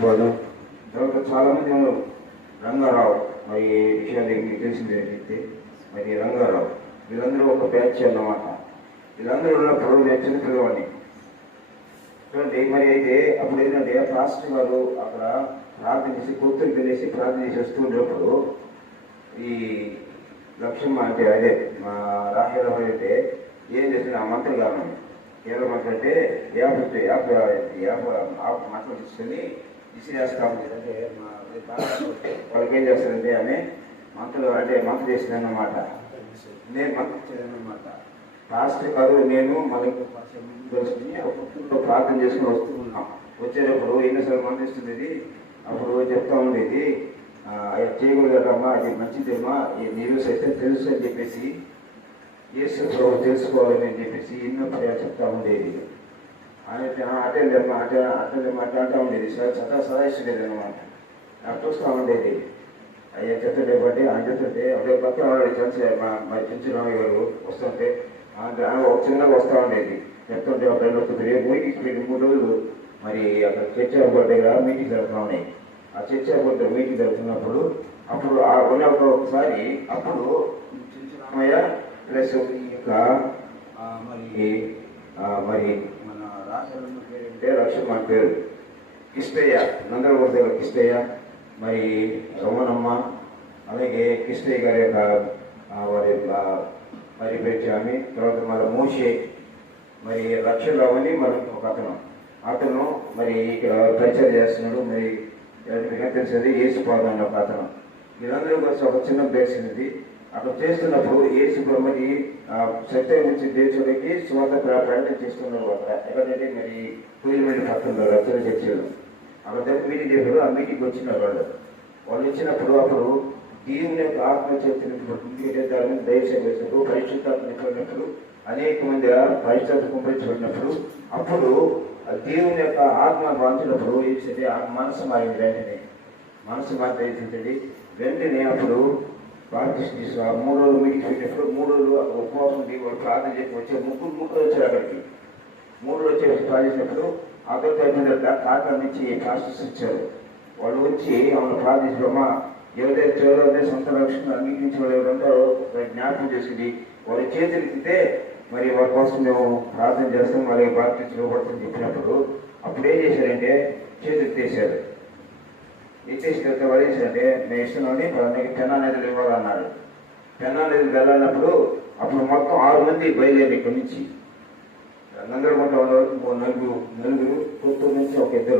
ఆశీర్వాదం. తర్వాత చాలామంది ఉన్నారు. రంగారావు, మరి విషయాలు మీకు తెలిసింది ఏంటంటే మరి రంగారావు, వీళ్ళందరూ ఒక బ్యాచ్ అన్నమాట. వీళ్ళందరూ ఉన్నప్పుడు నేను చిన్నపిల్లవాడిని చూడండి. మరి అయితే అప్పుడు ఏంటంటే పాస్టర్ గారు అక్కడ ప్రార్థన చేసి కూతురికి వెళ్ళేసి ప్రార్థన చేసి వస్తూ ఉండేటప్పుడు ఈ లక్ష్మమ్మ అంటే అదే మా రాహేల అయితే ఏం చేసింది ఆ మంత్రులు కారణం కేవలం మంత్రులు అంటే మంత్రులు తీసుకొని విసిరేస్తా ఉంటుంది. అంటే వాళ్ళకి ఏం చేస్తారంటే ఆమె మంత్రులు అంటే మంత్రులు చేసిందన్నమాట. నేను మంత్రులు చేయాలన్నమాట. పాస్టర్ గారు నేను మనకు తెలుసుకుని ఒక ప్రార్థన చేసుకుని వస్తూ ఉన్నాం. వచ్చేటప్పుడు ఎన్నిసార్లు మందిస్తుంది ఇది. అప్పుడు చెప్తా ఉండేది చేయకూడదు కదమ్మా, అది మంచిదేమా, నీరు అయితే తెలుసు అని చెప్పేసి యేసు ప్రభు తెలుసుకోవాలని అని చెప్పేసి ఎన్నో పర్యాలు చెప్తా ఉండేది. అటేమ్మా అటేమ్మా అంటూ ఉండేది. సదా ఇష్టలేదు అనమాట. నాకు చూస్తూ ఉండేది. అయ్యా చెప్తుంటే బట్టి ఆయన చెప్తుంటే అదే పక్కన మరి చించురామయ్య గారు వస్తుంటే ఒక చిన్నగా వస్తూ ఉండేది. చెప్తుంటే ఒక 2 3 రోజులు మరి అక్కడ చర్చ దగ్గర మీటింగ్ జరుగుతూ ఉన్నాయి. ఆ చర్చ మీటింగ్ జరుగుతున్నప్పుడు అప్పుడు ఒకసారి అప్పుడు చించురామయ్య ప్లస్ యొక్క మరి మన రాష్ట్ర పేరు అంటే లక్ష్మణ పేరు కిష్టయ్య, నందలగూడ దగ్గర కిష్టయ్య, మరి రమణమ్మ, అలాగే కిష్టయ్య గారి యొక్క వారి మరి పెట్టామి. తర్వాత మన మోషే, మరి లక్ష్మణరావు అని మరి ఒక అతను మరి ఇక్కడ పరిచయం చేస్తున్నాడు. మరి తెలిసేది యేసుపాదం అనే ఒక అతను. వీళ్ళందరూ కలిసి ఒక చిన్న ప్లేస్ అనేది అక్కడ చేస్తున్నప్పుడు యేసు మరి సత్యం నుంచి దేశంలోకి స్వాత ప్రకటన చేస్తున్నారు. ఎక్కడంటే మరి కుయిలమెంట్ పడుతున్నారు రచన చర్చలు. అక్కడ దగ్గర మీటింగ్ చేశారు. ఆ మీటింగ్కి వచ్చినారు వాళ్ళు వచ్చినప్పుడు అప్పుడు దేవుని యొక్క ఆత్మ చేస్తున్నప్పుడు దాని మీద దయచేసి వేసినప్పుడు పరిశుద్ధాత్మ చూడినప్పుడు అనేక మంది పరిశుద్ధ పంపించబడినప్పుడు అప్పుడు దేవుని యొక్క ఆత్మ పంచినప్పుడు ఏంటంటే ఆ మనసు మారింది. వెంటనే మనసు మారింది. వెంటనే అప్పుడు బాప్టిస్ట్ 3 రోజులు మీటింగ్ పెట్టినప్పుడు 3 రోజులు ఉపవాసం ఉండి వాళ్ళు ప్రార్థన చేసి వచ్చే ముగ్గురు వచ్చారు. అక్కడికి 3 రోజులు వచ్చి ప్రార్థన చేసినప్పుడు అక్కడ కాకా నుంచి పాస్టర్స్ వచ్చారు. వాళ్ళు వచ్చి ఆమెను ప్రార్థించడమ్మా ఎవరైతే చూడాలంటే సొంత రక్షణ అంగీకరించి వాళ్ళు ఎవరంటే జ్ఞాపకం చేసింది. వాళ్ళ చేతులు ఎత్తితే మరి వాళ్ళ కోసం మేము ప్రార్థన చేస్తాం, వాళ్ళకి బాప్టిస్ట్ ఇవ్వబడుతుందని చెప్పినప్పుడు అప్పుడు ఏం చేశారంటే చేతులు ఎత్తేసారు. ఎత్తేసిన తర్వాత వాళ్ళు ఏం చేశారంటే మేము ఇస్తున్నామని పెన్నా నదులు ఇవ్వాలన్నాడు. పెన్నా నదులు వెళ్ళాలన్నప్పుడు అప్పుడు మొత్తం 6 మంది బయలుదేరి ఇక్కడి నుంచి నందలగుంట వరకు నలుగురు కొత్తూరు నుంచి ఒక 2